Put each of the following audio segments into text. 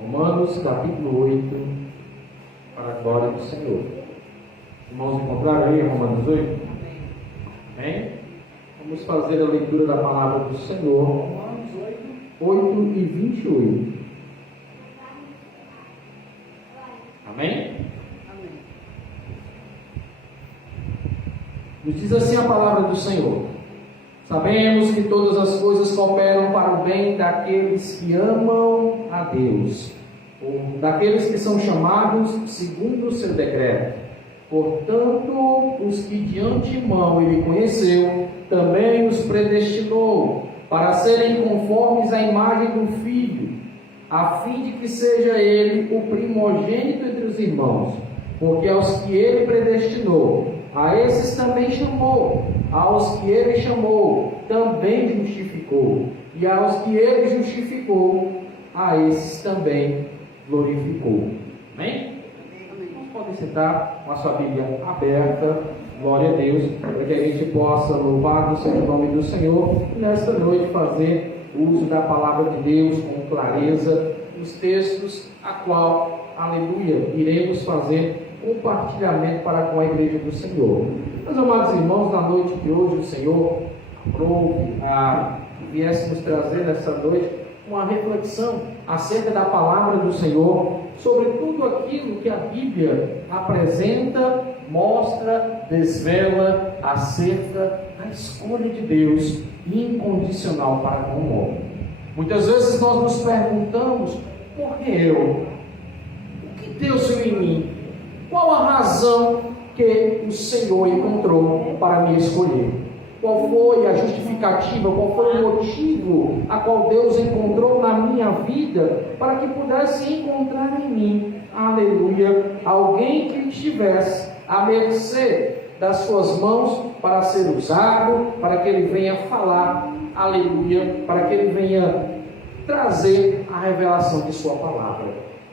Romanos capítulo 8, para a glória do Senhor. Irmãos, encontraram aí Romanos 8? Amém? Vamos fazer a leitura da palavra do Senhor. Romanos 8 e 28. Amém? Nos diz assim a palavra do Senhor: sabemos que todas as coisas cooperam para o bem daqueles que amam a Deus, ou daqueles que são chamados segundo o seu decreto. Portanto, os que de antemão ele conheceu, também os predestinou para serem conformes à imagem do Filho, a fim de que seja ele o primogênito entre os irmãos. Porque aos que ele predestinou, a esses também chamou; aos que ele chamou, também justificou; e aos que ele justificou, a esses também glorificou. Amém? Vocês podem sentar com a sua Bíblia aberta, glória a Deus, para que a gente possa louvar o santo nome do Senhor e nesta noite fazer uso da palavra de Deus com clareza, os textos a qual, aleluia, iremos fazer compartilhamento para com a igreja do Senhor. Meus amados irmãos, na noite de hoje o Senhor aprove que viéssemos trazer nessa noite uma reflexão acerca da palavra do Senhor, sobre tudo aquilo que a Bíblia apresenta, mostra, desvela acerca da escolha de Deus incondicional para com o homem. Muitas vezes nós nos perguntamos: por que eu? O que Deus viu em mim? Qual a razão que o Senhor encontrou para me escolher? Qual foi a justificativa, qual foi o motivo a qual Deus encontrou na minha vida para que pudesse encontrar em mim, aleluia, alguém que estivesse à mercê das suas mãos para ser usado, para que ele venha falar, aleluia, para que ele venha trazer a revelação de sua palavra.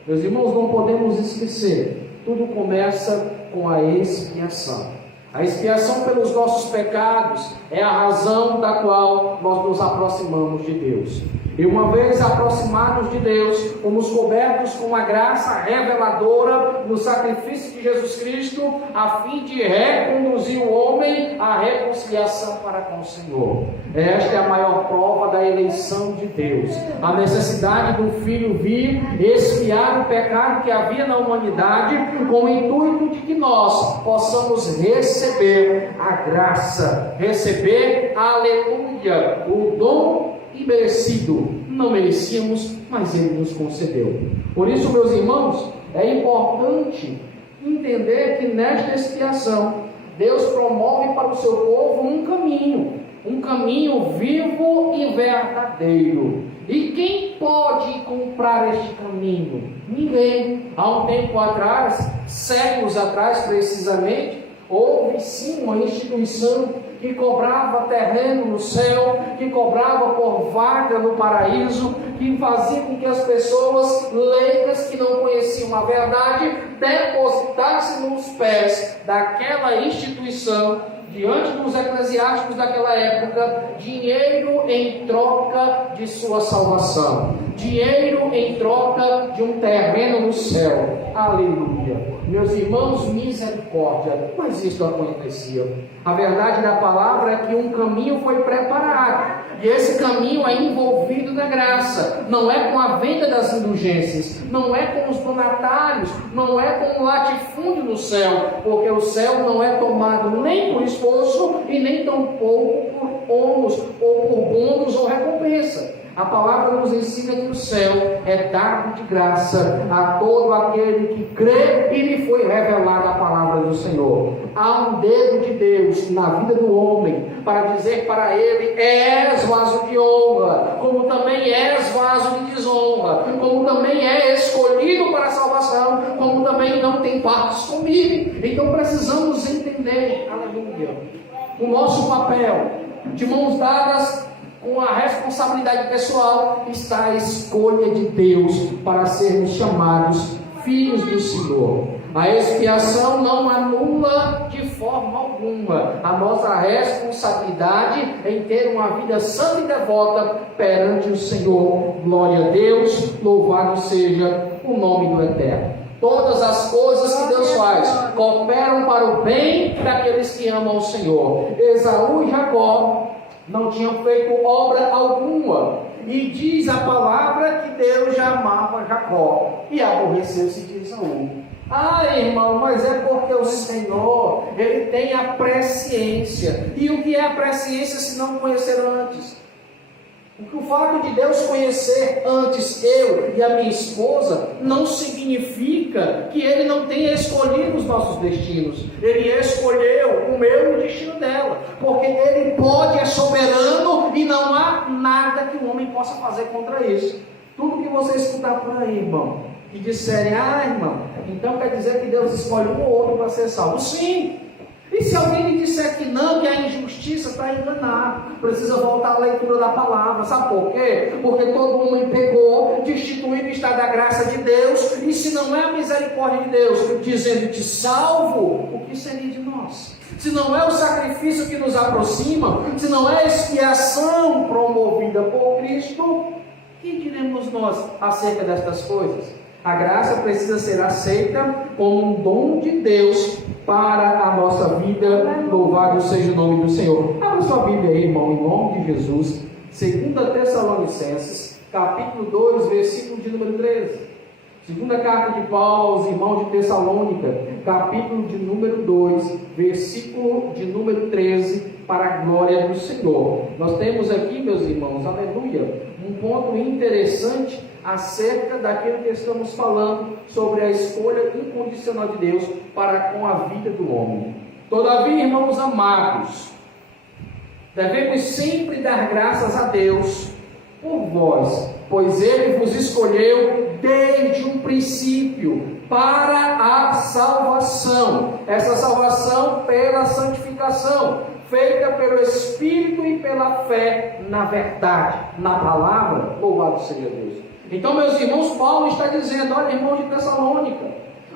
Meus irmãos, não podemos esquecer, tudo começa com a expiação. A expiação pelos nossos pecados é a razão da qual nós nos aproximamos de Deus. E uma vez aproximados de Deus, fomos cobertos com uma graça reveladora no sacrifício de Jesus Cristo, a fim de reconduzir o homem à reconciliação para com o Senhor. Esta é a maior prova da eleição de Deus. A necessidade do Filho vir expiar o pecado que havia na humanidade, com o intuito de que nós possamos receber a graça, receber, aleluia, o dom imerecido. Não merecíamos, mas Ele nos concedeu. Por isso, meus irmãos, é importante entender que nesta expiação Deus promove para o seu povo um caminho vivo e verdadeiro. E quem pode comprar este caminho? Ninguém. Há um tempo atrás, séculos atrás precisamente, houve sim uma instituição que cobrava terreno no céu, que cobrava por vaga no paraíso, que fazia com que as pessoas leigas que não conheciam a verdade depositassem nos pés daquela instituição, diante dos eclesiásticos daquela época, dinheiro em troca de sua salvação, dinheiro em troca de um terreno no céu. Aleluia. Meus irmãos, misericórdia, mas isso acontecia. A verdade da palavra é que um caminho foi preparado, e esse caminho é envolvido na graça. Não é com a venda das indulgências, não é com os donatários, não é com o latifúndio no céu, porque o céu não é tomado nem por esforço e nem tampouco por ônus, ou por bônus ou recompensa. A palavra nos ensina que o céu é dado de graça a todo aquele que crê e lhe foi revelada a palavra do Senhor. Há um dedo de Deus na vida do homem para dizer para ele: és vaso de honra, como também és vaso de desonra, como também é escolhido para a salvação, como também não tem partes comigo. Então precisamos entender, aleluia, o nosso papel, de mãos dadas com a responsabilidade pessoal, está a escolha de Deus para sermos chamados filhos do Senhor. A expiação não anula de forma alguma a nossa responsabilidade em ter uma vida santa e devota perante o Senhor. Glória a Deus, louvado seja o nome do Eterno. Todas as coisas que Deus faz cooperam para o bem daqueles que amam o Senhor. Esaú e Jacó não tinham feito obra alguma, e diz a palavra que Deus já amava Jacó e aborreceu-se de Esaú. Irmão, mas é porque o Senhor, Ele tem a presciência. E o que é a presciência se não conhecer antes? O fato de Deus conhecer antes eu e a minha esposa não significa que Ele não tenha escolhido os nossos destinos. Ele escolheu o meu e o destino dela, porque Ele pode, é soberano, e não há nada que o homem possa fazer contra isso. Tudo que você escutar por aí, irmão, que disserem, irmão, então quer dizer que Deus escolhe um ou outro para ser salvo. Sim. E se alguém lhe disser que não, que a injustiça, está enganado. Precisa voltar à leitura da palavra. Sabe por quê? Porque todo homem pecou, destituído está da graça de Deus. E se não é a misericórdia de Deus dizendo-te salvo, o que seria de nós? Se não é o sacrifício que nos aproxima, se não é a expiação promovida por Cristo, o que diremos nós acerca destas coisas? A graça precisa ser aceita como um dom de Deus para a nossa vida. Louvado seja o nome do Senhor. Abra sua Bíblia aí, irmão, em nome de Jesus. 2 Tessalonicenses, capítulo 2, versículo de número 13. Segunda carta de Paulo aos irmãos de Tessalônica, capítulo de número 2, versículo de número 13, para a glória do Senhor. Nós temos aqui, meus irmãos, aleluia, um ponto interessante acerca daquilo que estamos falando sobre a escolha incondicional de Deus para com a vida do homem. Todavia, irmãos amados, devemos sempre dar graças a Deus por vós, pois Ele vos escolheu desde o princípio para a salvação. Essa salvação pela santificação, feita pelo Espírito e pela fé na verdade, na palavra. Louvado seja Deus. Então, meus irmãos, Paulo está dizendo, olha, irmãos de Tessalônica,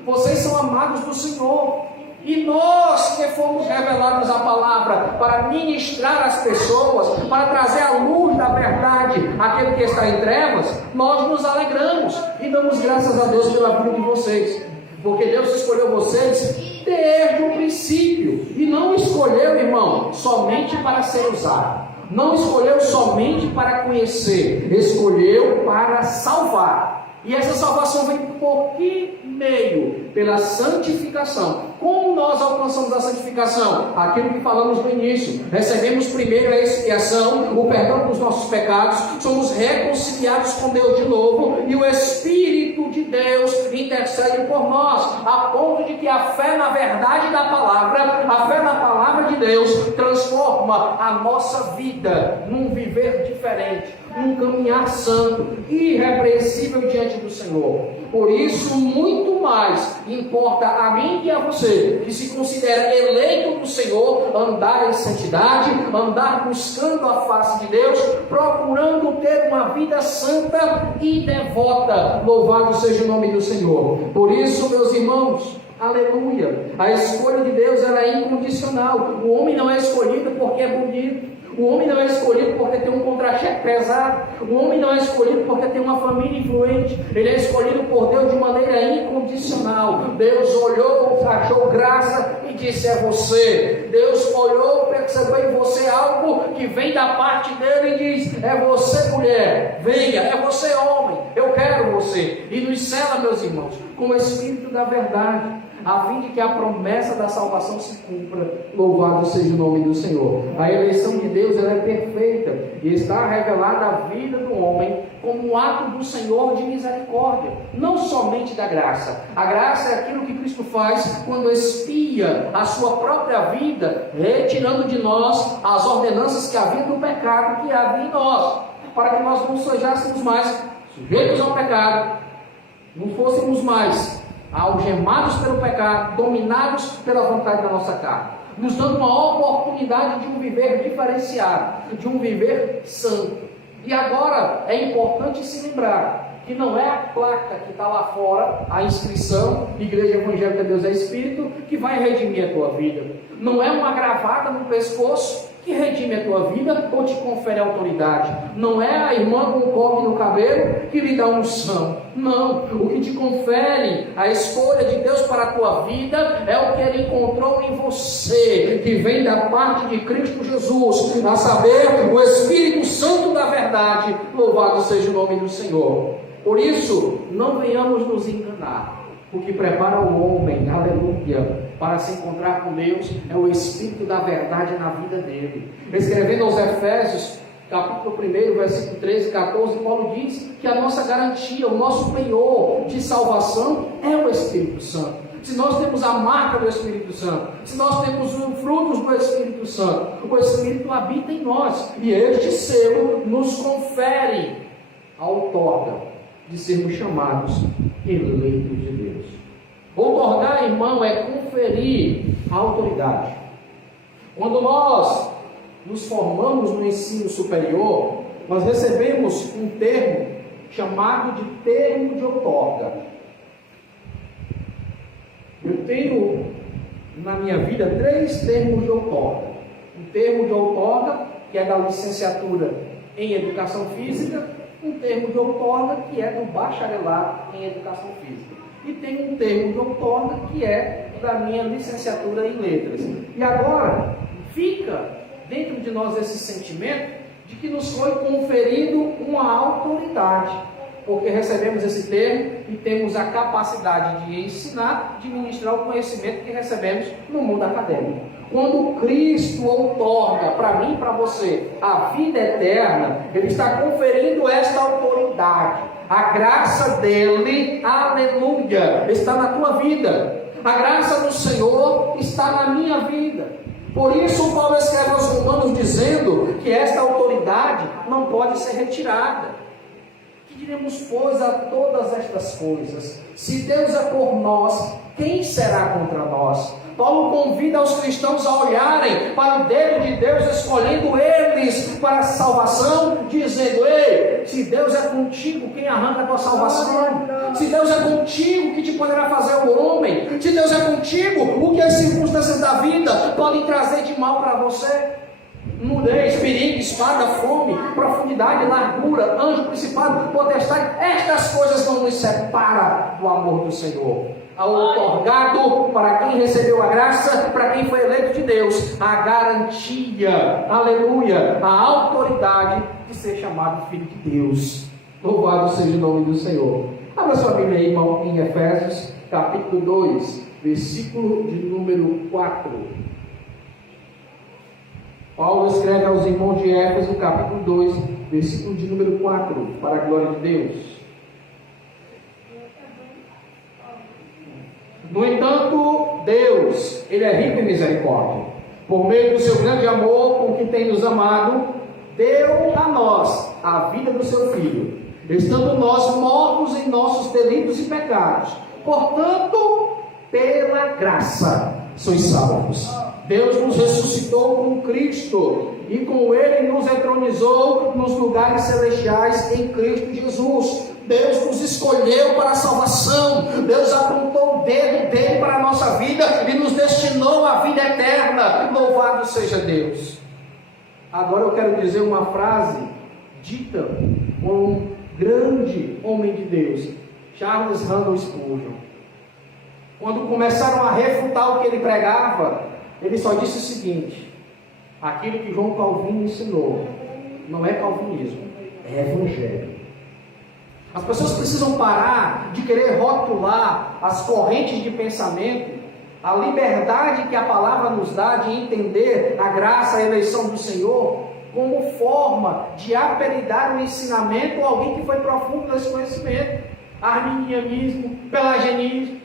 vocês são amados do Senhor, e nós que fomos revelados a palavra para ministrar as pessoas, para trazer a luz da verdade àquele que está em trevas, nós nos alegramos e damos graças a Deus pela vida de vocês, porque Deus escolheu vocês desde o princípio, e não escolheu, irmão, somente para ser usado, não escolheu somente para conhecer, escolheu para salvar. E essa salvação vem por que meio? Pela santificação. Como nós alcançamos a santificação? Aquilo que falamos no início. Recebemos primeiro a expiação, o perdão dos nossos pecados, somos reconciliados com Deus de novo, e o Espírito de Deus intercede por nós, a ponto de que a fé na verdade da palavra, a fé na palavra de Deus, transforma a nossa vida num viver diferente, num caminhar santo, irrepreensível diante do Senhor. Por isso, muito mais importa a mim e a você, que se considera eleito do Senhor, andar em santidade, andar buscando a face de Deus, procurando ter uma vida santa e devota. Louvado seja o nome do Senhor. Por isso, meus irmãos, aleluia, a escolha de Deus ela é incondicional. O homem não é escolhido porque é bonito. O homem não é escolhido porque tem um contra-cheque pesado. O homem não é escolhido porque tem uma família influente. Ele é escolhido por Deus de maneira incondicional. Deus olhou, achou graça e disse: é você. Deus olhou, percebeu em você algo que vem da parte dele e diz: é você, mulher, venha. É você, homem, eu quero você. E nos sela, meus irmãos, com o Espírito da verdade, a fim de que a promessa da salvação se cumpra. Louvado seja o nome do Senhor. A eleição de Deus ela é perfeita e está revelada a vida do homem como um ato do Senhor de misericórdia, não somente da graça. A graça é aquilo que Cristo faz quando expia a sua própria vida, retirando de nós as ordenanças que havia do pecado que havia em nós, para que nós não sejamos mais sujeitos ao pecado, não fôssemos mais algemados pelo pecado, dominados pela vontade da nossa carne, nos dando uma oportunidade de um viver diferenciado, de um viver santo. E agora é importante se lembrar que não é a placa que está lá fora, a inscrição, Igreja Evangélica Deus é Espírito, que vai redimir a tua vida. Não é uma gravata no pescoço que redime a tua vida ou te confere autoridade. Não é a irmã com um coque no cabelo que lhe dá unção. Não, o que te confere a escolha de Deus para a tua vida é o que Ele encontrou em você, que vem da parte de Cristo Jesus, a saber, o Espírito Santo da verdade. Louvado seja o nome do Senhor. Por isso, não venhamos nos enganar. O que prepara o homem, aleluia, para se encontrar com Deus é o Espírito da verdade na vida dele. Escrevendo aos Efésios, capítulo 1, versículo 13 e 14, Paulo diz que a nossa garantia, o nosso penhor de salvação é o Espírito Santo. Se nós temos a marca do Espírito Santo, se nós temos os frutos do Espírito Santo, o Espírito habita em nós, e este selo nos confere a outorga de sermos chamados eleitos de Deus. Outorgar, irmão, é conferir a autoridade. Quando nós nos formamos no ensino superior, nós recebemos um termo chamado de termo de outorga. Eu tenho na minha vida 3 termos de outorga. Um termo de outorga, que é da licenciatura em Educação Física, um termo de outorga, que é do bacharelado em Educação Física. E tem um termo de outorga, que é da minha licenciatura em Letras. E agora, fica dentro de nós esse sentimento de que nos foi conferido uma autoridade, porque recebemos esse termo e temos a capacidade de ensinar, de ministrar o conhecimento que recebemos no mundo acadêmico. Quando Cristo outorga para mim e para você a vida eterna, Ele está conferindo esta autoridade. A graça dele, aleluia, está na tua vida. A graça do Senhor está na minha vida. Por isso Paulo escreve aos Romanos dizendo que esta autoridade não pode ser retirada. Que diremos, pois, a todas estas coisas? Se Deus é por nós, quem será contra nós? Paulo convida os cristãos a olharem para o dedo de Deus, escolhendo eles para a salvação, dizendo: ei, se Deus é contigo, quem arranca a tua salvação? Se Deus é contigo, o que te poderá fazer o homem? Se Deus é contigo, o que as circunstâncias da vida podem trazer de mal para você? Nudez, perigo, espada, fome, profundidade, largura, anjo, principado, potestade, estas coisas não nos separam do amor do Senhor. Outorgado para quem recebeu a graça, para quem foi eleito de Deus, a garantia, aleluia, a autoridade de ser chamado filho de Deus. Louvado seja o nome do Senhor. Abra sua Bíblia aí, irmão, em Efésios, capítulo 2, versículo de número 4. Paulo escreve aos irmãos de Éfeso, capítulo 2, versículo de número 4, para a glória de Deus. No entanto, Deus, Ele é rico em misericórdia. Por meio do seu grande amor com que tem nos amado, deu a nós a vida do seu Filho, estando nós mortos em nossos delitos e pecados. Portanto, pela graça sois salvos. Deus nos ressuscitou com Cristo e com Ele nos entronizou nos lugares celestiais em Cristo Jesus. Deus nos escolheu para a salvação. Deus apontou o dedo dele para a nossa vida e nos destinou à vida eterna. Louvado seja Deus. Agora eu quero dizer uma frase dita por um grande homem de Deus, Charles Randall Spurgeon. Quando começaram a refutar o que ele pregava, ele só disse o seguinte: aquilo que João Calvino ensinou não é calvinismo, é evangelho. As pessoas precisam parar de querer rotular as correntes de pensamento, a liberdade que a palavra nos dá de entender a graça, a eleição do Senhor, como forma de apelidar o ensinamento a alguém que foi profundo nesse conhecimento. Arminianismo, pelagianismo,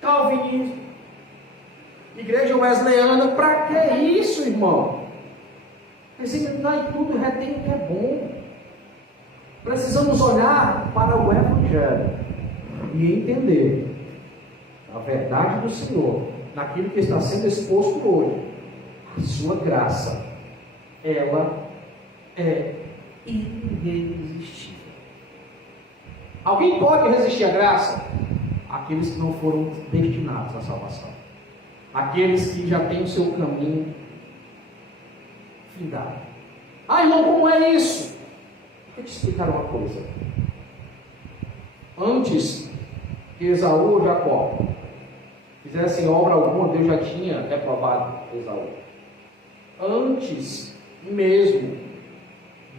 calvinismo, igreja wesleyana. Para que isso, irmão? Examinar tudo e retém o que é bom. Precisamos olhar para o Evangelho e entender a verdade do Senhor naquilo que está sendo exposto hoje. A sua graça, ela é irresistível. Alguém pode resistir à graça? Aqueles que não foram destinados à salvação. Aqueles que já têm o seu caminho findado. Ah, irmão, como é isso? Deixa eu te explicar uma coisa. Antes que Esaú ou Jacó fizessem obra alguma, Deus já tinha reprovado Esaú. Antes mesmo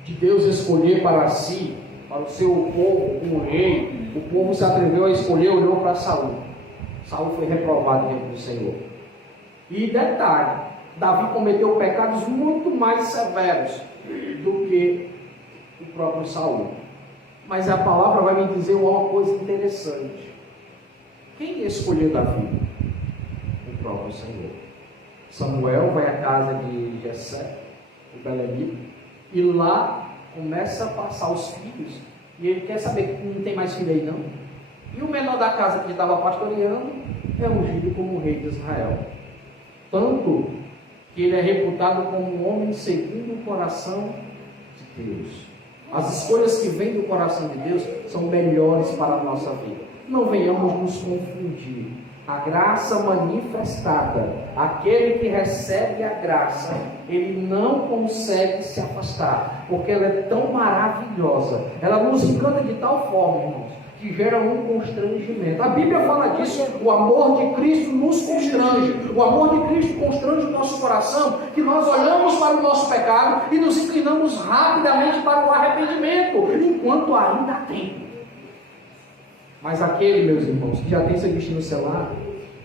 de Deus escolher para si, para o seu povo, um rei, o povo se atreveu a escolher, olhou para Saul. Saul foi reprovado diante do Senhor. E detalhe, Davi cometeu pecados muito mais severos do que o próprio Saul. Mas a palavra vai me dizer uma coisa interessante. Quem escolheu Davi? O próprio Senhor. Samuel vai à casa de Jessé, o belemita, e lá começa a passar os filhos, e ele quer saber que não tem mais filho aí não. E o menor da casa que estava pastoreando é ungido como rei de Israel. Tanto que ele é reputado como um homem segundo o coração de Deus. As escolhas que vêm do coração de Deus são melhores para a nossa vida. Não venhamos nos confundir. A graça manifestada, aquele que recebe a graça, ele não consegue se afastar, porque ela é tão maravilhosa, ela nos encanta de tal forma, irmãos, que gera um constrangimento. A Bíblia fala disso, o amor de Cristo nos constrange, o amor de Cristo constrange o nosso coração, que nós olhamos para o nosso pecado e nos inclinamos rapidamente para o arrependimento, enquanto ainda há tempo. Mas aquele, meus irmãos, que já tem seu destino selado,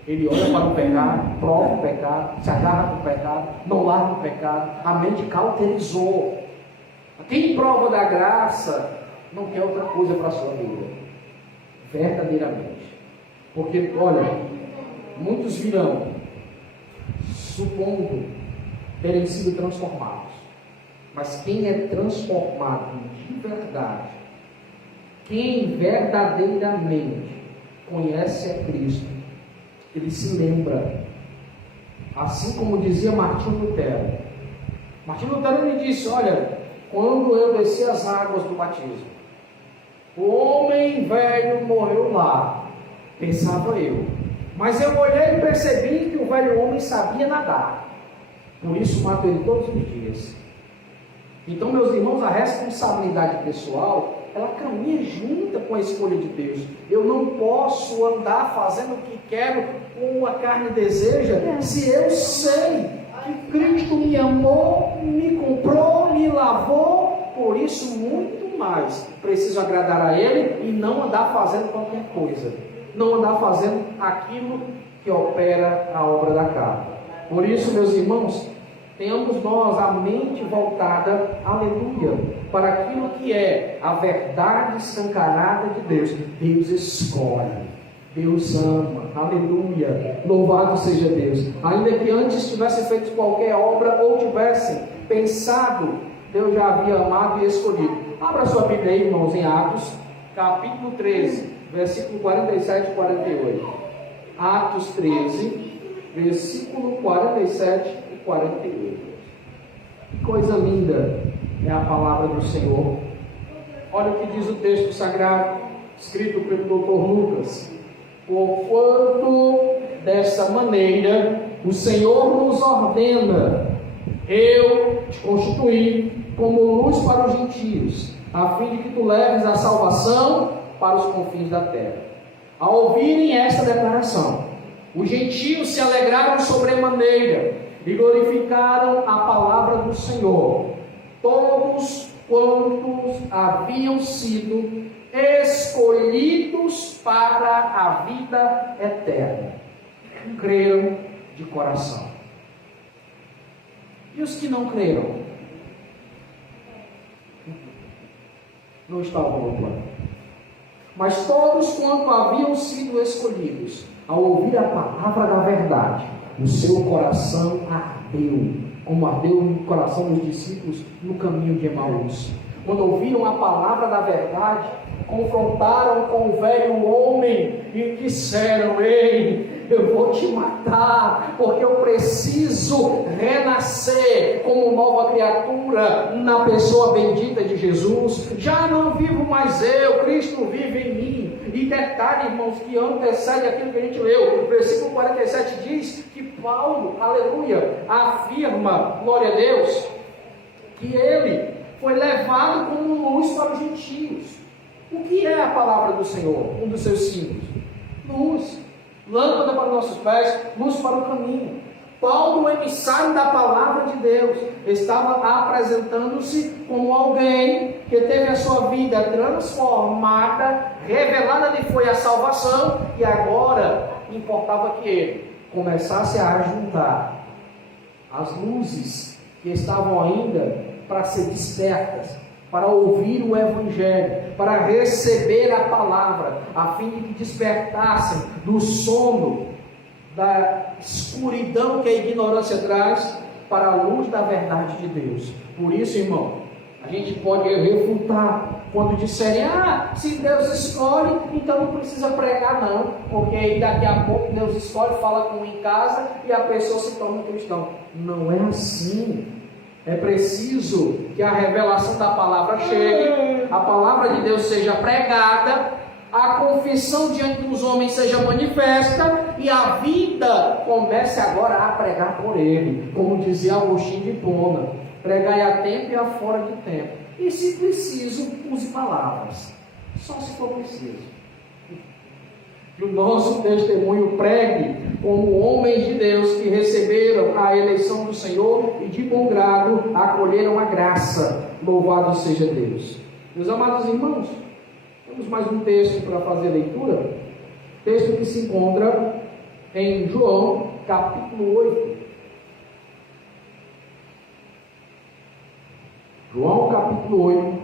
ele olha para o pecado, prova o pecado, se agarra com o pecado, não larga o pecado, a mente cauterizou. Quem prova da graça não quer outra coisa para a sua vida, verdadeiramente. Porque, olha, muitos virão, supondo terem sido transformados, mas quem é transformado de verdade, quem verdadeiramente conhece a Cristo, ele se lembra, assim como dizia Martinho Lutero. Martinho Lutero ele disse: olha, quando eu desci as águas do batismo, o homem velho morreu lá, pensava eu, mas eu olhei e percebi que o velho homem sabia nadar, por isso mato ele todos os dias. Então, meus irmãos, a responsabilidade pessoal, ela caminha junta com a escolha de Deus. Eu não posso andar fazendo o que quero, como a carne deseja, se eu sei que Cristo me amou, me comprou, me lavou. Por isso, muito mais preciso agradar a Ele e não andar fazendo qualquer coisa, não andar fazendo aquilo que opera a obra da carne. Por isso, meus irmãos, tenhamos nós a mente voltada, aleluia, para aquilo que é a verdade escancarada de Deus. Deus escolhe, Deus ama, aleluia, louvado seja Deus. Ainda que antes tivessem feito qualquer obra ou tivessem pensado, Deus já havia amado e escolhido. Abra sua Bíblia aí, irmãos, em Atos, capítulo 13, versículo 47 e 48. Atos 13, versículo 47 e 48. Que coisa linda é a palavra do Senhor. Olha o que diz o texto sagrado, escrito pelo Dr. Lucas. Porquanto dessa maneira o Senhor nos ordena: eu te constituí como luz para os gentios, a fim de que tu leves a salvação para os confins da terra. Ao ouvirem esta declaração, os gentios se alegraram sobremaneira e glorificaram a palavra do Senhor. Todos quantos haviam sido escolhidos para a vida eterna creram de coração. E os que não creram não estavam no plano. Mas todos quanto haviam sido escolhidos, ao ouvir a palavra da verdade, o seu coração ardeu, como ardeu no coração dos discípulos no caminho de Emaús. Quando ouviram a palavra da verdade, confrontaram com o velho homem e disseram: ei, eu vou te matar, porque eu preciso renascer como nova criatura na pessoa bendita de Jesus. Já não vivo mais eu, Cristo vive em mim. E detalhe, irmãos, que antecede aquilo que a gente leu. O versículo 47 diz que Paulo, aleluia, afirma, glória a Deus, que ele foi levado como luz para os gentios. O que é a palavra do Senhor? Um dos seus símbolos: luz, lâmpada para os nossos pés, luz para o caminho. Paulo, o emissário da palavra de Deus, estava apresentando-se como alguém que teve a sua vida transformada, revelada lhe foi a salvação, e agora importava que ele começasse a juntar as luzes que estavam ainda para ser despertas, para ouvir o Evangelho, para receber a palavra, a fim de que despertassem do sono, da escuridão que a ignorância traz, para a luz da verdade de Deus. Por isso, irmão, a gente pode refutar quando disserem: se Deus escolhe, então não precisa pregar não, porque aí daqui a pouco Deus escolhe, fala com um em casa e a pessoa se torna um cristão. Não é assim. É preciso que a revelação da palavra chegue, a palavra de Deus seja pregada, a confissão diante dos homens seja manifesta e a vida comece agora a pregar por ele, como dizia Agostinho de Hipona: pregai a tempo e a fora de tempo, e se preciso, use palavras, só se for preciso. Que o nosso testemunho pregue como homens de Deus que receberam a eleição do Senhor e de bom grado acolheram a graça. Louvado seja Deus. Meus amados irmãos, temos mais um texto para fazer a leitura. Texto que se encontra em João, capítulo 8. João, capítulo 8,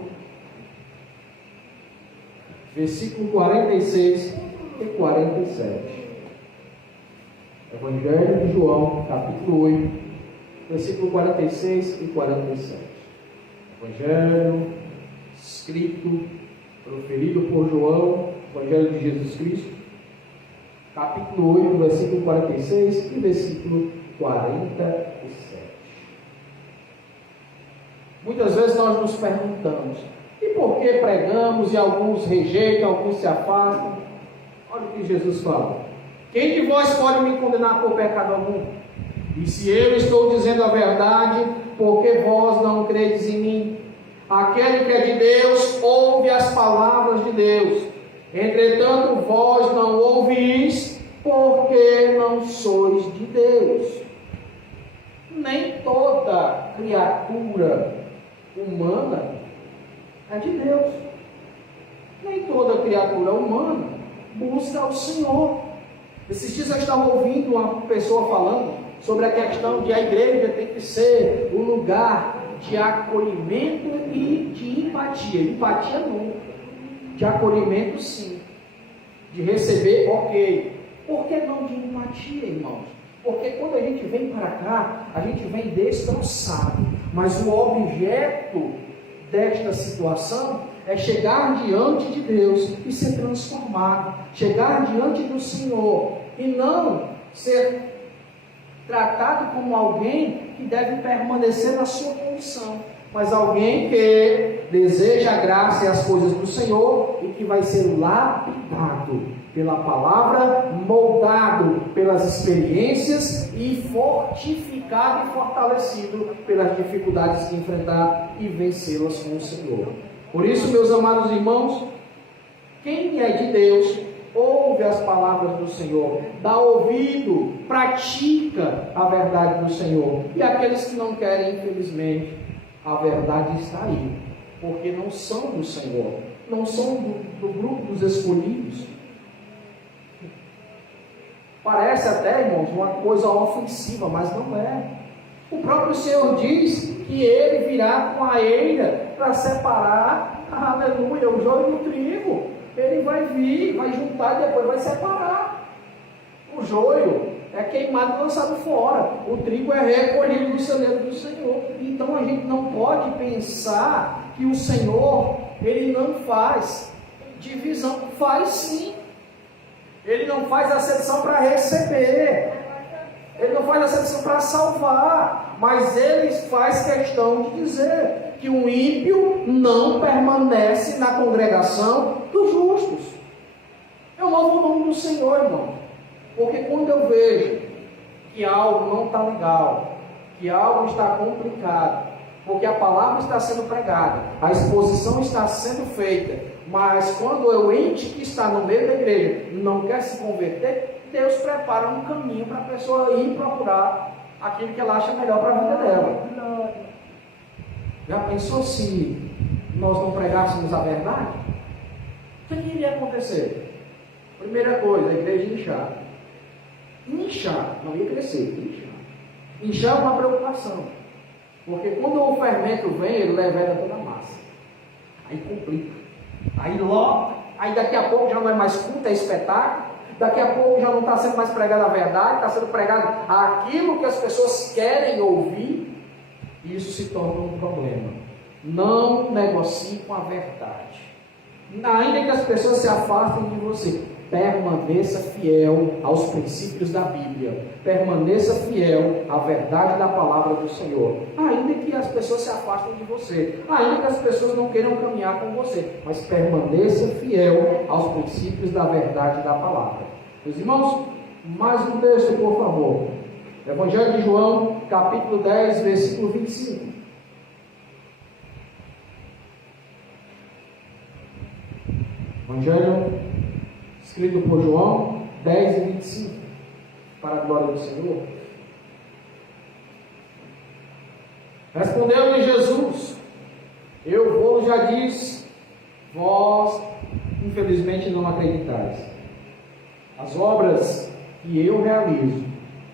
versículo 46 e 47. Evangelho de João, capítulo 8, versículo 46 e 47. Evangelho escrito, proferido por João, Evangelho de Jesus Cristo, capítulo 8, versículo 46 e versículo 47. Muitas vezes nós nos perguntamos: e por que pregamos e alguns rejeitam, alguns se afastam? Olha o que Jesus fala: quem de vós pode me condenar por pecado algum? E se eu estou dizendo a verdade, por que vós não credes em mim? Aquele que é de Deus ouve as palavras de Deus. Entretanto, vós não ouvis, porque não sois de Deus. Nem toda criatura humana é de Deus. Nem toda criatura humana busca o Senhor. Esses dias eu estava ouvindo uma pessoa falando sobre a questão de a igreja tem que ser um lugar de acolhimento e de empatia. Empatia nunca. De acolhimento sim. De receber, ok. Por que não de empatia, irmãos? Porque quando a gente vem para cá, a gente vem destroçado. Mas o objeto desta situação é chegar diante de Deus e ser transformado, chegar diante do Senhor e não ser tratado como alguém que deve permanecer na sua condição, mas alguém que deseja a graça e as coisas do Senhor e que vai ser lapidado pela palavra, moldado pelas experiências e fortificado e fortalecido pelas dificuldades que enfrentar e vencê-las com o Senhor. Por isso, meus amados irmãos, quem é de Deus, ouve as palavras do Senhor, dá ouvido, pratica a verdade do Senhor. E aqueles que não querem, infelizmente, a verdade está aí, porque não são do Senhor, não são do grupo dos escolhidos. Parece até, irmãos, uma coisa ofensiva, mas não é. O próprio Senhor diz que Ele virá com a eira para separar, aleluia, o joio do trigo. Ele vai vir, vai juntar e depois vai separar. O joio é queimado e lançado fora. O trigo é recolhido do celeiro do Senhor. Então a gente não pode pensar que o Senhor, Ele não faz divisão. Faz sim. Ele não faz acepção para receber. Ele não faz acepção para salvar. Mas ele faz questão de dizer que o ímpio não permanece na congregação dos justos. Eu louvo o nome do Senhor, irmão. Porque quando eu vejo que algo não está legal, que algo está complicado, porque a palavra está sendo pregada, a exposição está sendo feita, mas quando o ente que está no meio da igreja não quer se converter, Deus prepara um caminho para a pessoa ir procurar aquilo que ela acha melhor para a vida dela. Já pensou se nós não pregássemos a verdade? O que iria acontecer? Primeira coisa, a igreja inchar. Inchar, não ia crescer, inchar. Inchar é uma preocupação. Porque quando o fermento vem, ele leveda toda a massa. Aí complica. Aí logo, aí daqui a pouco já não é mais culto, é espetáculo. Daqui a pouco já não está sendo mais pregada a verdade, está sendo pregado aquilo que as pessoas querem ouvir. E isso se torna um problema. Não negocie com a verdade. Ainda que as pessoas se afastem de você, permaneça fiel aos princípios da Bíblia, permaneça fiel à verdade da palavra do Senhor, ainda que as pessoas se afastem de você, ainda que as pessoas não queiram caminhar com você, mas permaneça fiel aos princípios da verdade da palavra. Meus irmãos, mais um texto, por favor. Evangelho de João, capítulo 10, versículo 25. Evangelho escrito por João 10 e 25, para a glória do Senhor. Respondeu-lhe Jesus: eu vos já disse, vós infelizmente não acreditais. As obras que eu realizo,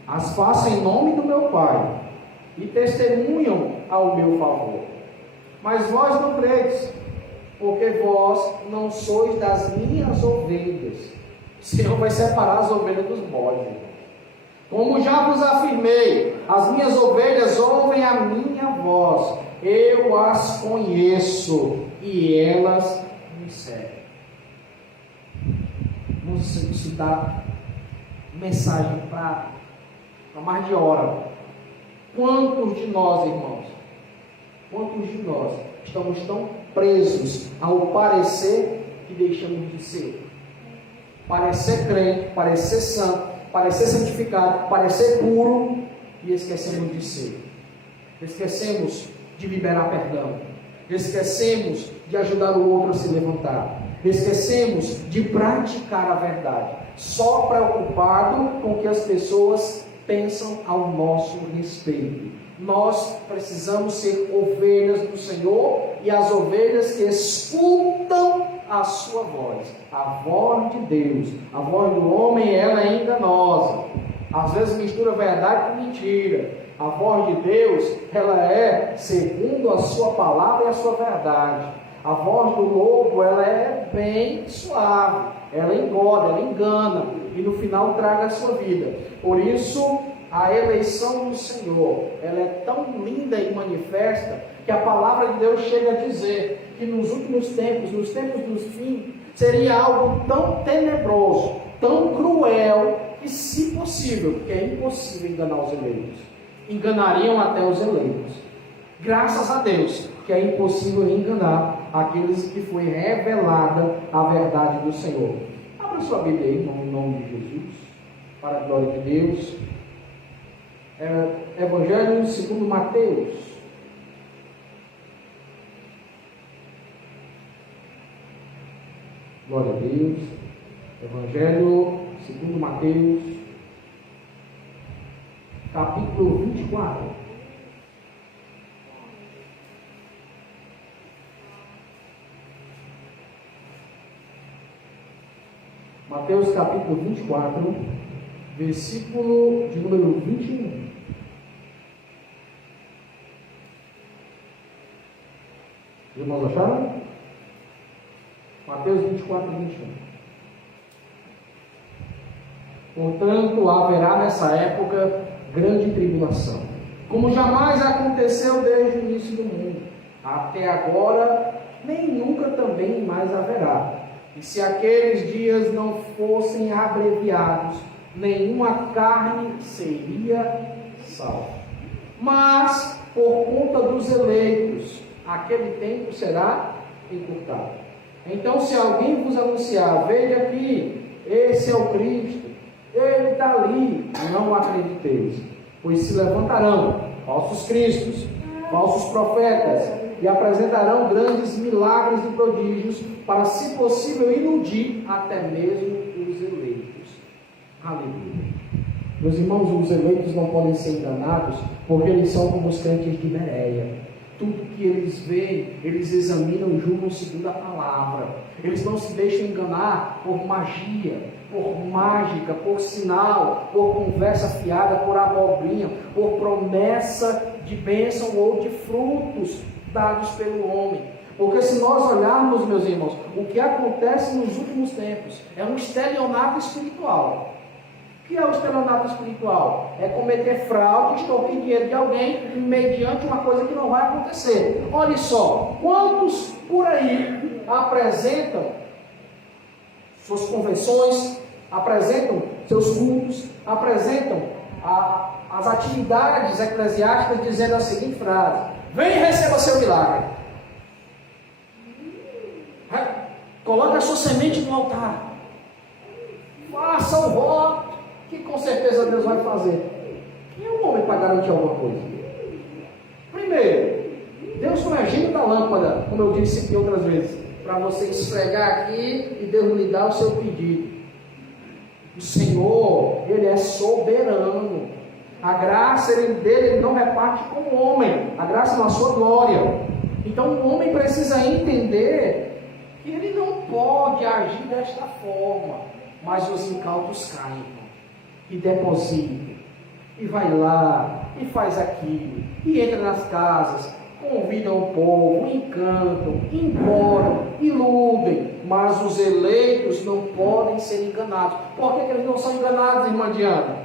as faço em nome do meu Pai, e testemunham ao meu favor. Mas vós não credes, porque vós não sois das minhas ovelhas. O Senhor vai separar as ovelhas dos bodes. Como já vos afirmei, as minhas ovelhas ouvem a minha voz, eu as conheço, e elas me seguem. Vamos estudar mensagem para mais de hora. Quantos de nós, irmãos, quantos de nós estamos tão presos ao parecer que deixamos de ser? Parecer crente, parecer santo, parecer santificado, parecer puro, e esquecemos de ser. Esquecemos de liberar perdão. Esquecemos de ajudar o outro a se levantar. Esquecemos de praticar a verdade, só preocupado com o que as pessoas pensam ao nosso respeito. Nós precisamos ser ovelhas do Senhor, e as ovelhas que escutam a sua voz, a voz de Deus. A voz do homem, ela é enganosa, às vezes mistura verdade com mentira. A voz de Deus, ela é segundo a sua palavra e a sua verdade. A voz do lobo, ela é bem suave, ela engoda, ela engana, e no final traga a sua vida. Por isso, a eleição do Senhor, ela é tão linda e manifesta, que a palavra de Deus chega a dizer que nos últimos tempos, nos tempos dos fins, seria algo tão tenebroso, tão cruel, que, se possível, porque é impossível enganar os eleitos, enganariam até os eleitos. Graças a Deus, que é impossível enganar aqueles que foi revelada a verdade do Senhor. Abra sua Bíblia aí, em nome de Jesus, para a glória de Deus. Evangelho segundo Mateus. Glória a Deus. Evangelho segundo Mateus, capítulo 24. Mateus capítulo 24, versículo de número 21. Os irmãos acharam? Mateus 24, 21. Portanto, haverá nessa época grande tribulação, como jamais aconteceu desde o início do mundo, até agora, nem nunca também mais haverá. E se aqueles dias não fossem abreviados, nenhuma carne seria salva. Mas, por conta dos eleitos, aquele tempo será encurtado. Então, se alguém vos anunciar, veja aqui, esse é o Cristo, ele está ali, não acrediteis, pois se levantarão falsos cristos, falsos profetas, e apresentarão grandes milagres e prodígios, para, se possível, iludir até mesmo os eleitos. Aleluia. Meus irmãos, os eleitos não podem ser enganados, porque eles são como os crentes de Bereia. Tudo que eles veem, eles examinam e julgam segundo a palavra. Eles não se deixam enganar por magia, por mágica, por sinal, por conversa fiada, por abobrinha, por promessa de bênção ou de frutos dados pelo homem. Porque se nós olharmos, meus irmãos, o que acontece nos últimos tempos é um estelionato espiritual. O que é o estelionato espiritual? É cometer fraude, extorquir dinheiro de alguém mediante uma coisa que não vai acontecer. Olha só, quantos por aí apresentam suas convenções, apresentam seus cultos, apresentam as atividades eclesiásticas dizendo a seguinte frase: vem e receba seu milagre. Coloque a sua semente no altar. Faça o voto, que com certeza Deus vai fazer. Quem é o homem para garantir alguma coisa? Primeiro, Deus não é gênio da lâmpada, como eu disse aqui outras vezes, para você esfregar aqui e Deus lhe dar o seu pedido. O Senhor, Ele é soberano. A graça dele não reparte com o homem, a graça na sua glória. Então o homem precisa entender que ele não pode agir desta forma, mas os incautos caem e depositam, e vai lá, e faz aquilo, e entra nas casas, convidam o povo, encantam, imploram, iludem, mas os eleitos não podem ser enganados. Por que eles não são enganados, irmã Diana?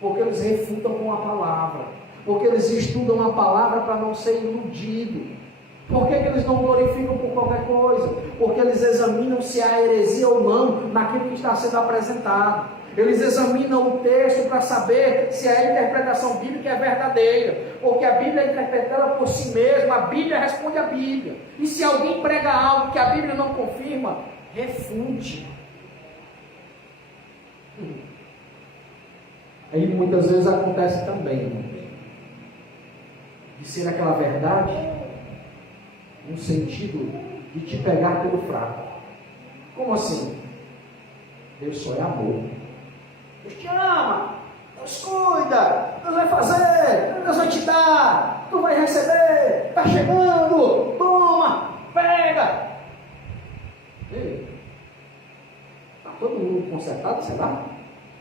Porque eles refutam com a palavra, porque eles estudam a palavra para não ser iludido. Por que eles não glorificam por qualquer coisa? Porque eles examinam se há heresia ou não naquilo que está sendo apresentado. Eles examinam o texto para saber se a interpretação bíblica é verdadeira, porque a Bíblia é interpretada por si mesma, a Bíblia responde à Bíblia. E se alguém prega algo que a Bíblia não confirma, refute. Aí muitas vezes acontece também de ser aquela verdade no sentido de te pegar pelo fraco. Como assim? Deus só é amor. Deus te ama, Deus cuida, Deus vai fazer, Deus vai te dar, tu vai receber, está chegando, toma, pega. Está todo mundo consertado, será?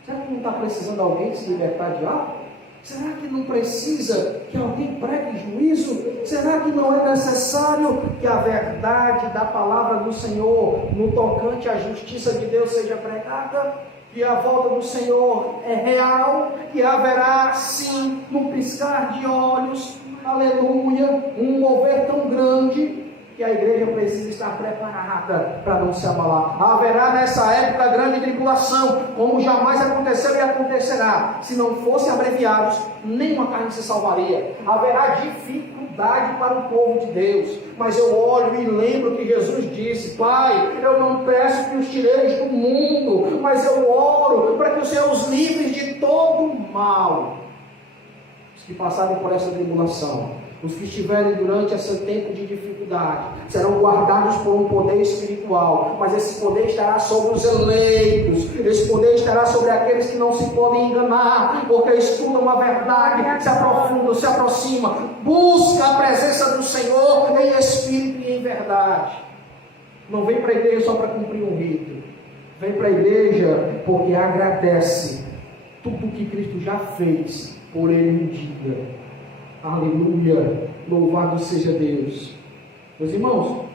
Será que não está precisando alguém se libertar de lá? Será que não precisa que alguém pregue juízo? Será que não é necessário que a verdade da palavra do Senhor no tocante à justiça de Deus seja pregada? Que a volta do Senhor é real, que haverá sim, num piscar de olhos, aleluia, um mover tão grande que a igreja precisa estar preparada para não se abalar. Haverá nessa época grande tribulação, como jamais aconteceu e acontecerá. Se não fossem abreviados, nenhuma carne se salvaria. Haverá dificuldade para o povo de Deus. Mas eu olho e lembro que Jesus disse: Pai, eu não peço que os tireis do mundo, mas eu oro para que o Senhor os livre de todo mal. Os que passarem por essa tribulação, os que estiverem durante esse tempo de dificuldade, serão guardados por um poder espiritual, mas esse poder estará sobre os eleitos, esse poder estará sobre aqueles que não se podem enganar, porque estudam a verdade, se aprofundam, se aproximam, buscam a presença do Senhor em espírito e em verdade. Não vem para a igreja só para cumprir um rito, vem para a igreja porque agradece tudo que Cristo já fez por ele um dia. Aleluia, louvado seja Deus. Meus irmãos,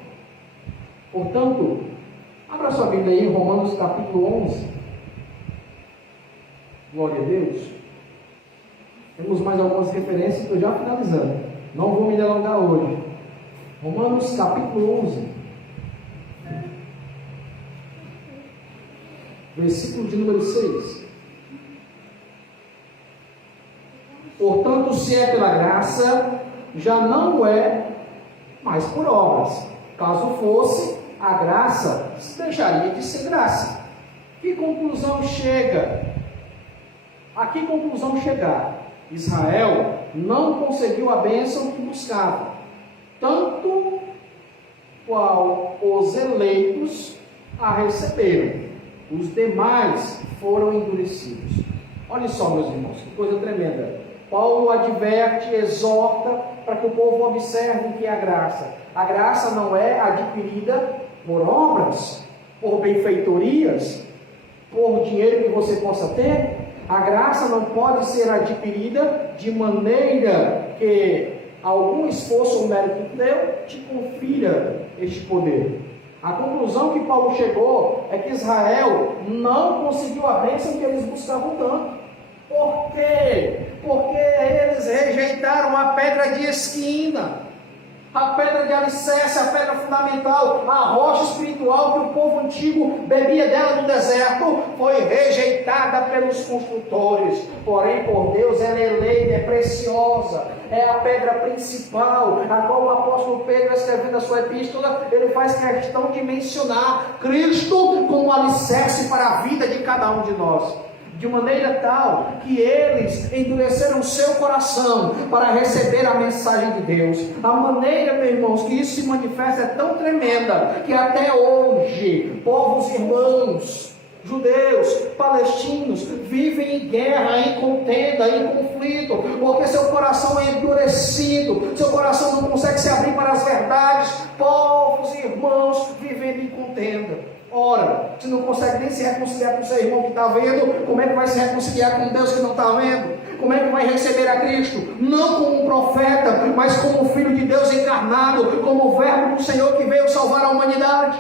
portanto, abra sua Bíblia aí em Romanos capítulo 11. Glória a Deus. Temos mais algumas referências, estou já finalizando, não vou me delongar hoje. Romanos capítulo 11. versículo de número 6. Portanto, se é pela graça, já não é mais por obras. Caso fosse, a graça deixaria de ser graça. Que conclusão chega? A que conclusão chegar? Israel não conseguiu a bênção que buscava, tanto qual os eleitos a receberam. Os demais foram endurecidos. Olha só, meus irmãos, que coisa tremenda. Paulo adverte, exorta para que o povo observe que a graça não é adquirida por obras, por benfeitorias, por dinheiro que você possa ter. A graça não pode ser adquirida de maneira que algum esforço ou mérito teu te confira este poder. A conclusão que Paulo chegou é que Israel não conseguiu a bênção que eles buscavam tanto. Por quê? Porque eles rejeitaram a pedra de esquina, a pedra de alicerce, a pedra fundamental, a rocha espiritual que o povo antigo bebia dela no deserto, foi rejeitada pelos construtores. Porém, por Deus, ela é eleita, é preciosa, é a pedra principal, a qual o apóstolo Pedro, escrevendo a sua epístola, ele faz questão de mencionar Cristo como alicerce para a vida de cada um de nós. De maneira tal que eles endureceram o seu coração para receber a mensagem de Deus. A maneira, meus irmãos, que isso se manifesta é tão tremenda, que até hoje, povos irmãos, judeus, palestinos, vivem em guerra, em contenda, em conflito, porque seu coração é endurecido, seu coração não consegue se abrir para as verdades. Povos irmãos vivendo em contenda. Ora, se não consegue nem se reconciliar com o seu irmão que está vendo, como é que vai se reconciliar com Deus que não está vendo? Como é que vai receber a Cristo? Não como um profeta, mas como um filho de Deus encarnado, como o verbo do Senhor que veio salvar a humanidade.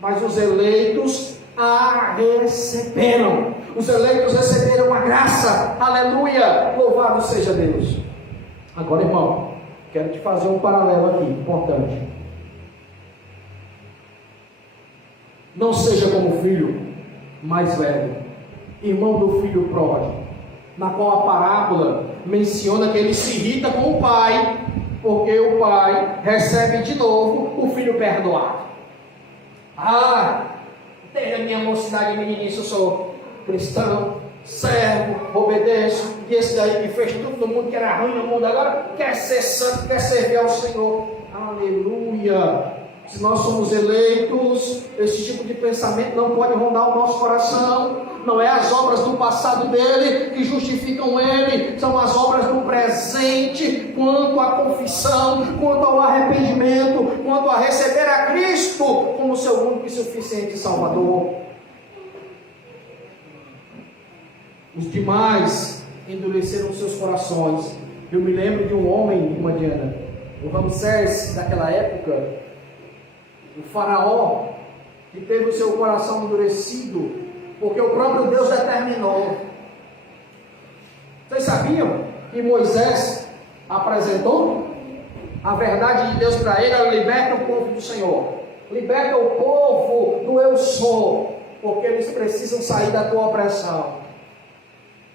Mas os eleitos a receberam. Os eleitos receberam a graça. Aleluia! Louvado seja Deus. Agora, irmão, quero te fazer um paralelo aqui, importante. Não seja como o filho mais velho, irmão do filho pródigo, na qual a parábola menciona que ele se irrita com o pai, porque o pai recebe de novo o filho perdoado. Desde a minha mocidade e meninice eu sou cristão, servo, obedeço, e esse daí que fez tudo no mundo, que era ruim no mundo, agora quer ser santo, quer servir ao Senhor. Aleluia! Se nós somos eleitos, esse tipo de pensamento não pode rondar o nosso coração. Não é as obras do passado dele que justificam ele, são as obras do presente, quanto à confissão, quanto ao arrependimento, quanto a receber a Cristo como seu único e suficiente Salvador. Os demais endureceram seus corações. Eu me lembro de um homem, irmã Diana, o Ramsés daquela época, o faraó, que teve o seu coração endurecido, porque o próprio Deus determinou. Vocês sabiam que Moisés apresentou a verdade de Deus para ele? Ela liberta o povo do Senhor, liberta o povo do eu sou, porque eles precisam sair da tua opressão.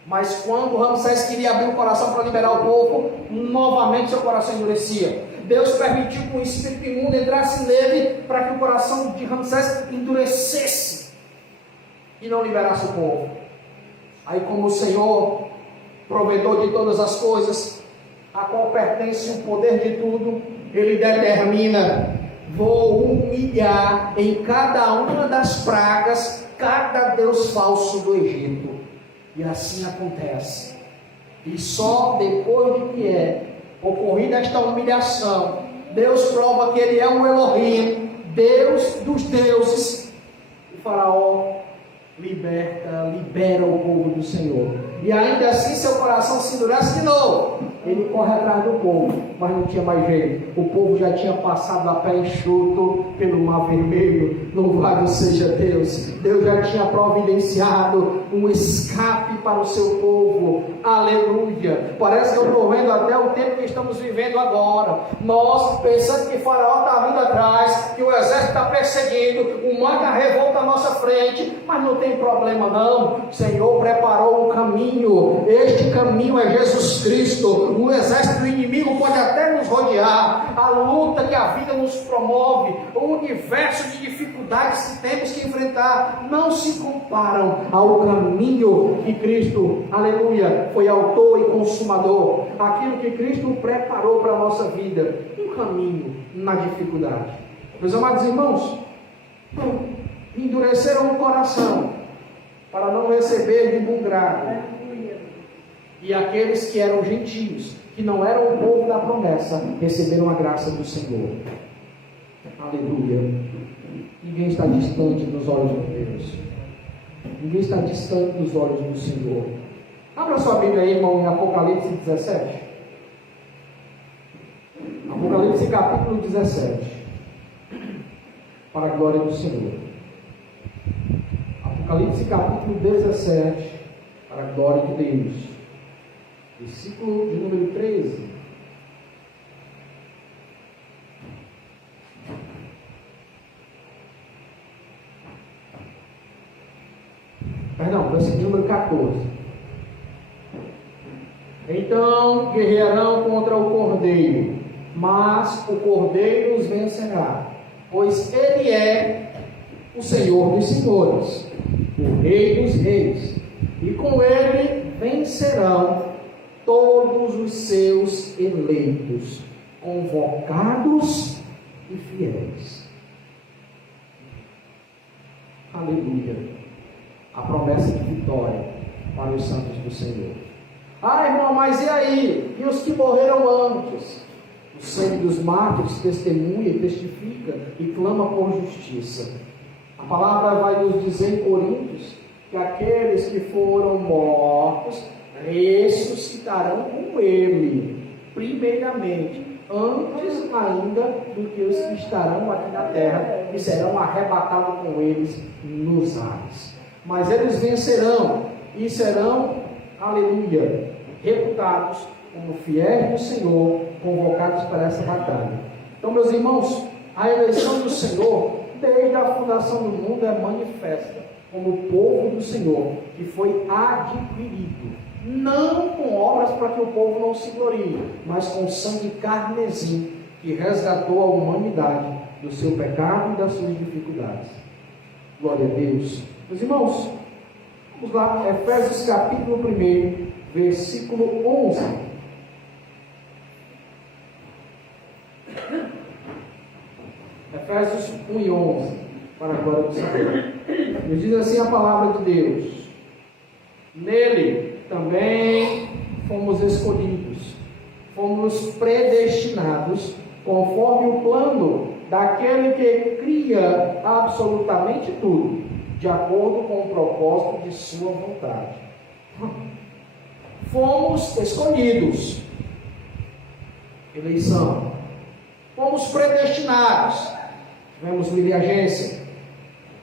Mas quando Ramsés queria abrir o coração para liberar o povo, novamente seu coração endurecia. Deus permitiu que um espírito imundo entrasse nele para que o coração de Ramsés endurecesse e não liberasse o povo. Aí, como o Senhor, provedor de todas as coisas, a qual pertence o poder de tudo, ele determina: vou humilhar em cada uma das pragas cada deus falso do Egito. E assim acontece. E só depois de que é ocorrida esta humilhação, Deus prova que Ele é o Elohim, Deus dos deuses. O faraó libera o povo do Senhor. e ainda assim seu coração se endurece de novo. Ele corre atrás do povo, mas não tinha mais jeito. O povo já tinha passado a pé enxuto pelo Mar Vermelho. Louvado seja Deus. Deus já tinha providenciado um escape para o seu povo. Aleluia. Parece que eu estou vendo até o tempo que estamos vivendo agora. Nós pensando que Faraó está vindo atrás, que o exército está perseguindo, o mar da revolta à nossa frente, mas não tem problema não. O Senhor preparou um caminho. Este caminho é Jesus Cristo. O exército do inimigo pode até nos rodear, a luta que a vida nos promove, o universo de dificuldades que temos que enfrentar, não se comparam ao caminho que Cristo, aleluia, foi autor e consumador, aquilo que Cristo preparou para a nossa vida, um caminho na dificuldade. Meus amados irmãos, endureceram o coração para não receber de bom grado. E aqueles que eram gentios, que não eram o povo da promessa, receberam a graça do Senhor. Aleluia. Ninguém está distante dos olhos de Deus. Ninguém está distante dos olhos do Senhor. Abra sua Bíblia aí, irmão, em Apocalipse 17. Apocalipse capítulo 17. Para a glória do Senhor. Apocalipse capítulo 17. Para a glória de Deus. Versículo de número 13. Perdão, versículo de número 14. Então guerrearão contra o Cordeiro, mas o Cordeiro os vencerá, pois ele é o Senhor dos senhores, o Rei dos reis, e com ele vencerão todos os seus eleitos, convocados e fiéis. Aleluia. A promessa de vitória para os santos do Senhor. Ah, irmão, mas e aí? E os que morreram antes? O sangue dos mártires testemunha e testifica e clama por justiça. A palavra vai nos dizer em Coríntios que aqueles que foram mortos ressuscitarão com ele, primeiramente, antes ainda do que os que estarão aqui na terra, e serão arrebatados com eles nos ares. Mas eles vencerão e serão, aleluia, reputados como fiéis do Senhor, convocados para essa batalha. Então, meus irmãos, a eleição do Senhor, desde a fundação do mundo, é manifesta como o povo do Senhor, que foi adquirido, não com obras para que o povo não se glorie, mas com sangue carmesim, que resgatou a humanidade do seu pecado e das suas dificuldades. Glória a Deus. Meus irmãos, vamos lá, Efésios capítulo 1, versículo 11. Efésios 1 e 11, para a glória do Senhor. Nos diz assim a palavra de Deus: nele também fomos escolhidos, fomos predestinados, conforme o plano daquele que cria absolutamente tudo, de acordo com o propósito de sua vontade. Fomos escolhidos, eleição. Fomos predestinados, tivemos diligência,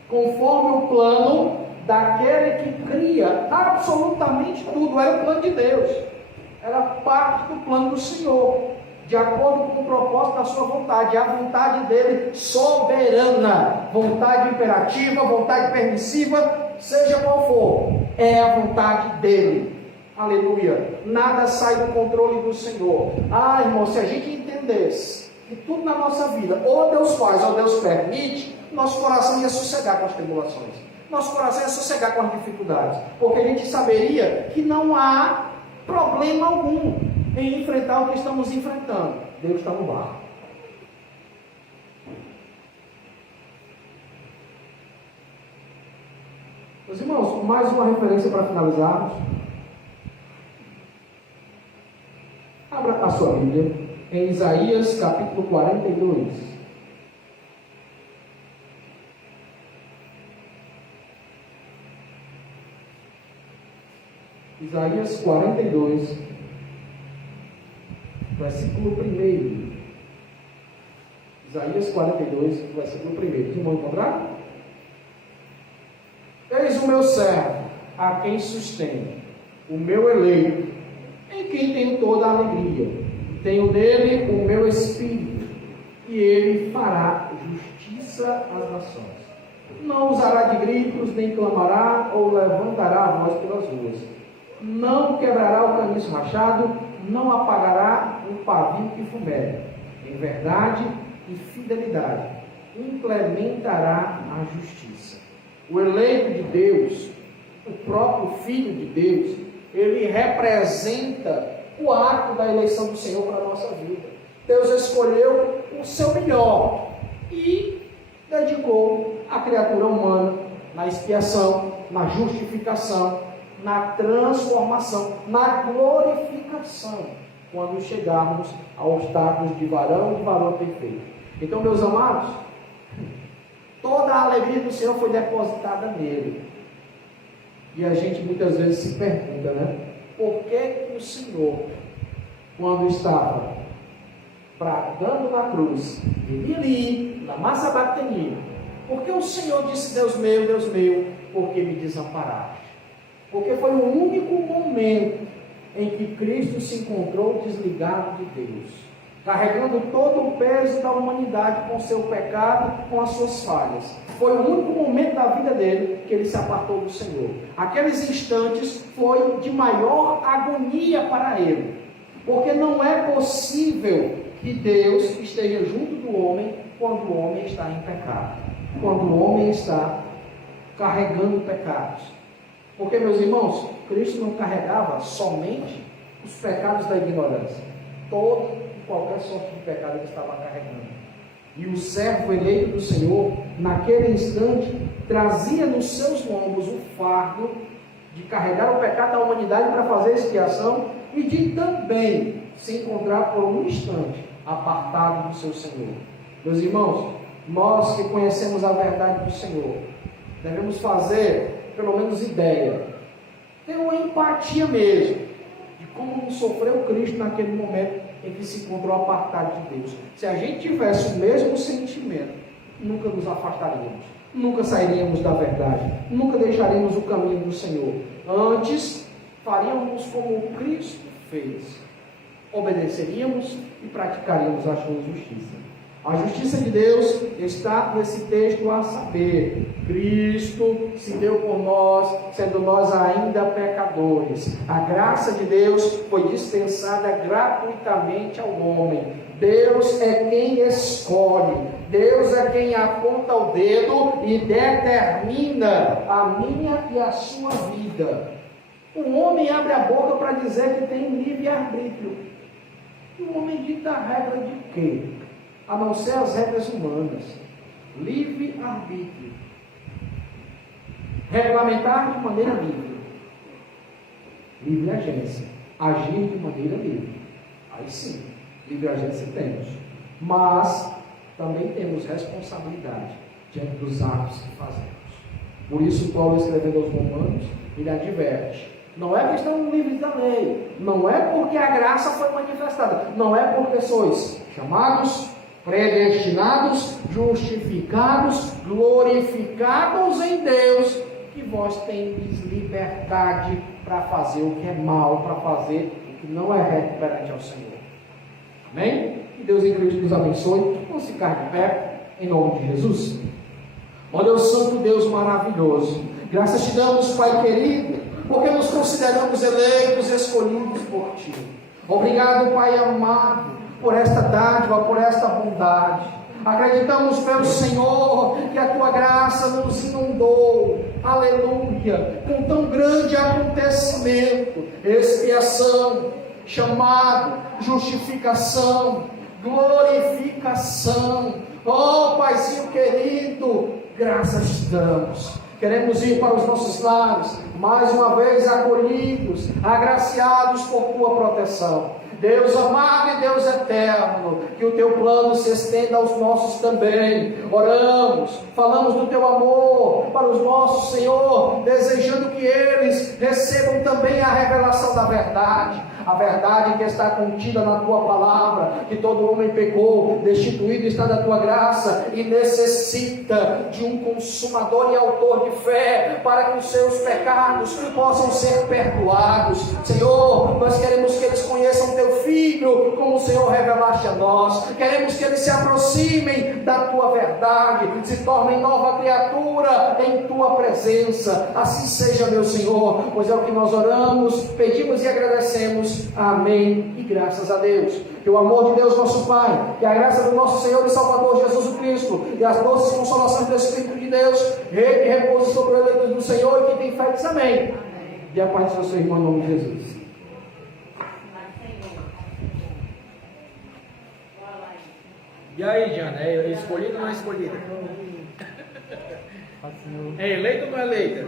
conforme o plano daquele que cria absolutamente tudo. Era o plano de Deus, era parte do plano do Senhor, de acordo com o propósito da sua vontade, a vontade dele soberana, vontade imperativa, vontade permissiva, seja qual for, é a vontade dele. Aleluia. Nada sai do controle do Senhor. Ah, irmão, se a gente entendesse que tudo na nossa vida, ou Deus faz ou Deus permite, nosso coração ia sossegar com as tribulações, nosso coração ia sossegar com as dificuldades, porque a gente saberia que não há problema algum em enfrentar o que estamos enfrentando. Deus está no barco. Meus irmãos, mais uma referência para finalizarmos. Abra a sua Bíblia em Isaías capítulo 42. Isaías 42, versículo 1. Isaías 42, versículo 1. Que vão encontrar? Eis o meu servo, a quem sustento, o meu eleito, em quem tenho toda a alegria. Tenho nele o meu espírito, e ele fará justiça às nações. Não usará de gritos, nem clamará, ou levantará a voz pelas ruas. Não quebrará o caniço rachado, não apagará o pavio que fumega. Em verdade e fidelidade, implementará a justiça. O eleito de Deus, o próprio Filho de Deus, ele representa o ato da eleição do Senhor para a nossa vida. Deus escolheu o seu melhor e dedicou a criatura humana na expiação, na justificação, na transformação, na glorificação, quando chegarmos ao status de varão perfeito. Então, meus amados, toda a alegria do Senhor foi depositada nele. E a gente muitas vezes se pergunta, né? Por que o Senhor, quando estava pregando na cruz, ele ali, na massa bateria, porque o Senhor disse: Deus meu, por que me desamparaste? Porque foi o único momento em que Cristo se encontrou desligado de Deus, carregando todo o peso da humanidade com seu pecado, com as suas falhas. Foi o único momento da vida dele que ele se apartou do Senhor. Aqueles instantes foi de maior agonia para ele, porque não é possível que Deus esteja junto do homem quando o homem está em pecado, quando o homem está carregando pecados. Porque, meus irmãos, Cristo não carregava somente os pecados da ignorância. Todo e qualquer sorte de pecado ele estava carregando. E o servo eleito do Senhor, naquele instante, trazia nos seus lombos o fardo de carregar o pecado da humanidade para fazer expiação e de também se encontrar por um instante apartado do seu Senhor. Meus irmãos, nós que conhecemos a verdade do Senhor, devemos fazer pelo menos ideia, ter uma empatia mesmo de como sofreu Cristo naquele momento em que se encontrou apartado de Deus. Se a gente tivesse o mesmo sentimento, nunca nos afastaríamos, nunca sairíamos da verdade, nunca deixaríamos o caminho do Senhor. Antes, faríamos como Cristo fez, obedeceríamos e praticaríamos a sua justiça. A justiça de Deus está nesse texto, a saber, Cristo se deu por nós, sendo nós ainda pecadores. A graça de Deus foi dispensada gratuitamente ao homem. Deus é quem escolhe, Deus é quem aponta o dedo e determina a minha e a sua vida. O homem abre a boca para dizer que tem livre-arbítrio. E o homem dita a regra de quê? A não ser as regras humanas. Livre-arbítrio. Regulamentar de maneira livre. Livre agência. Agir de maneira livre. Aí sim, livre agência temos. Mas também temos responsabilidade diante dos atos que fazemos. Por isso, Paulo, escrevendo aos Romanos, ele adverte: não é questão livre da lei, não é porque a graça foi manifestada, não é porque sois chamados, predestinados, justificados, glorificados em Deus, que vós tendes liberdade para fazer o que é mal, para fazer o que não é reto perante ao Senhor. Amém? Que Deus em Cristo nos abençoe. Vamos ficar de pé, em nome de Jesus. Ó Deus Santo, Deus maravilhoso, graças te damos, Pai querido, porque nos consideramos eleitos, escolhidos por Ti. Obrigado, Pai amado, por esta dádiva, por esta bondade. Acreditamos pelo Senhor que a Tua graça nos inundou, aleluia, com tão grande acontecimento, expiação, chamado, justificação, glorificação. Oh, Paizinho querido, graças te damos. Queremos ir para os nossos lares, mais uma vez acolhidos, agraciados por Tua proteção. Deus amado e Deus eterno, que o Teu plano se estenda aos nossos também. Oramos, falamos do Teu amor para os nossos, Senhor, desejando que eles recebam também a revelação da verdade, a verdade que está contida na tua palavra, que todo homem pecou, destituído está da tua graça e necessita de um consumador e autor de fé para que os seus pecados possam ser perdoados. Senhor, nós queremos que eles conheçam teu Filho como o Senhor revelaste a nós, queremos que eles se aproximem da tua verdade, se tornem nova criatura em tua presença. Assim seja, meu Senhor, pois é o que nós oramos, pedimos e agradecemos. Amém e graças a Deus. Que o amor de Deus nosso Pai, que a graça do nosso Senhor e Salvador Jesus Cristo e as doces consolações do Espírito de Deus repouse sobre o eleitos do Senhor e que tem fé diz amém. E a paz do seu irmão em nome de Jesus. E aí, Diana, é escolhida ou não é escolhida? É eleita ou não é eleita?